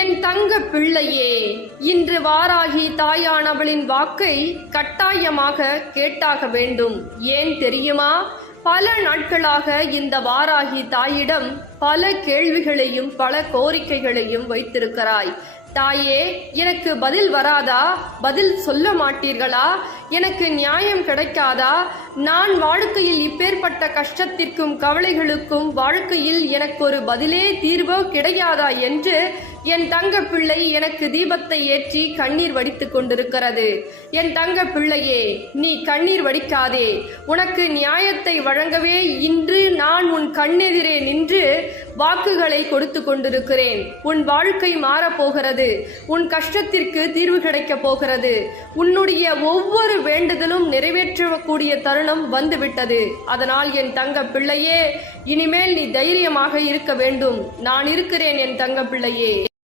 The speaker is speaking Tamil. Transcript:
என் தங்க பிள்ளையே, இன்று வாராகி தாயானவளின் வாக்கை கட்டாயமாக கேட்டாக வேண்டும். ஏன் தெரியுமா? பல நாட்களாக இந்த வாராகி தாயிடம் பல கேள்விகளையும் பல கோரிக்கைகளையும் வைத்திருக்கிறாய். தாயே, எனக்கு பதில் வராதா? பதில் சொல்ல மாட்டீர்களா? எனக்கு நியாயம் கிடைக்காதா? நான் வாழ்க்கையில் இப்பேற்பட்ட கஷ்டத்திற்கும் கவலைகளுக்கும் வாழ்க்கையில் எனக்கு ஒரு பதிலே தீர்வோ கிடையாதா என்று என் தங்க பிள்ளை எனக்கு தீபத்தை ஏற்றி கண்ணீர் வடித்துக் கொண்டிருக்கிறது. என் தங்க பிள்ளையே, நீ கண்ணீர் வடிக்காதே. உனக்கு நியாயத்தை வழங்கவே இன்று நான் உன் கண்ணெதிரே நின்று வாக்குகளை கொடுத்து கொண்டிருக்கிறேன். உன் வாழ்க்கை மாறப்போகிறது. உன் கஷ்டத்திற்கு தீர்வு கிடைக்கப் போகிறது. உன்னுடைய ஒவ்வொரு வேண்டுதலும் நிறைவேற்றக்கூடிய தருணம் வந்துவிட்டது. அதனால் என் தங்க பிள்ளையே, இனிமேல் நீ தைரியமாக இருக்க வேண்டும். நான் இருக்கிறேன் என் தங்க பிள்ளையே.